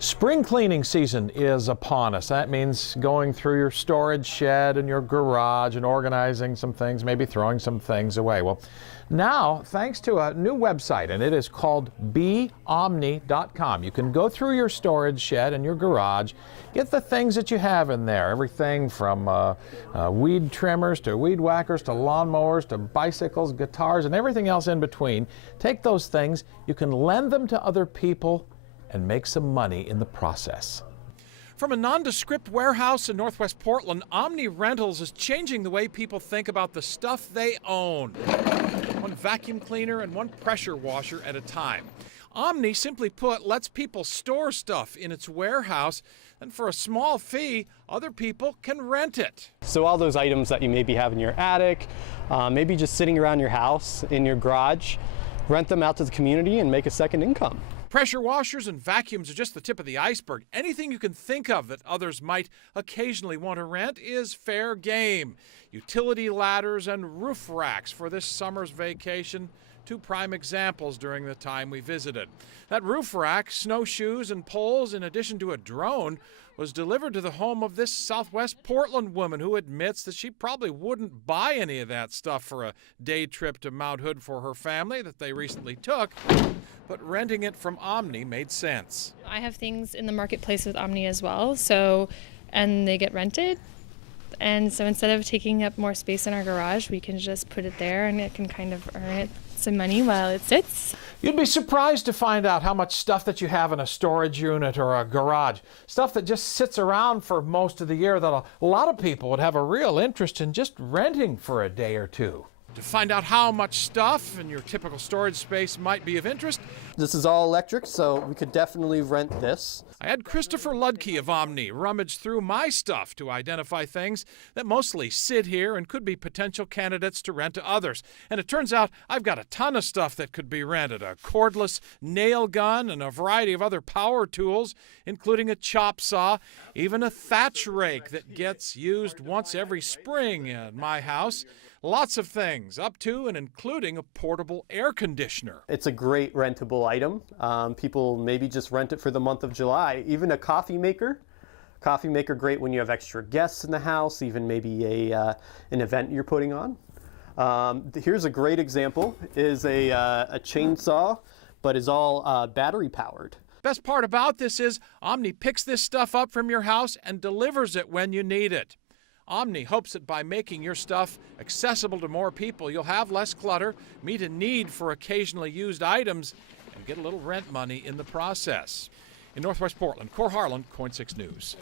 Spring cleaning season is upon us. That means going through your storage shed and your garage and organizing some things, maybe throwing some things away. Well, now, thanks to a new website, and it is called beomni.com, you can go through your storage shed and your garage, get the things that you have in there, everything from weed trimmers to weed whackers to lawnmowers to bicycles, guitars, and everything else in between. Take those things, you can lend them to other people and make some money in the process. From a nondescript warehouse in Northwest Portland, Omni Rentals is changing the way people think about the stuff they own. One vacuum cleaner and one pressure washer at a time. Omni, simply put, lets people store stuff in its warehouse, and for a small fee, other people can rent it. So all those items that you maybe have in your attic, maybe just sitting around your house, in your garage, rent them out to the community and make a second income. Pressure washers and vacuums are just the tip of the iceberg. Anything you can think of that others might occasionally want to rent is fair game. Utility ladders and roof racks for this summer's vacation, two prime examples during the time we visited. That roof rack, snowshoes, and poles, in addition to a drone, was delivered to the home of this Southwest Portland woman who admits that she probably wouldn't buy any of that stuff for a day trip to Mount Hood for her family that they recently took, but renting it from Omni made sense. I have things in the marketplace with Omni as well, and they get rented. And so instead of taking up more space in our garage, we can just put it there and it can kind of earn it some money while it sits. You'd be surprised to find out how much stuff that you have in a storage unit or a garage, stuff that just sits around for most of the year that a lot of people would have a real interest in just renting for a day or two. To find out how much stuff in your typical storage space might be of interest, This is all electric, so we could definitely rent this. I had Christopher Ludke of Omni rummage through my stuff to identify things that mostly sit here and could be potential candidates to rent to others. And it turns out I've got a ton of stuff that could be rented. A cordless nail gun and a variety of other power tools, including a chop saw, even a thatch rake that gets used once every spring at my house. Lots of things, up to and including a portable air conditioner. It's a great rentable item. People maybe just rent it for the month of July. Even a coffee maker. Coffee maker, great when you have extra guests in the house, even maybe an event you're putting on. Here's a great example, is a chainsaw, but is all battery powered. Best part about this is Omni picks this stuff up from your house and delivers it when you need it. Omni hopes that by making your stuff accessible to more people, you'll have less clutter, meet a need for occasionally used items, and get a little rent money in the process. In Northwest Portland, Cor Harlan, KOIN 6 News.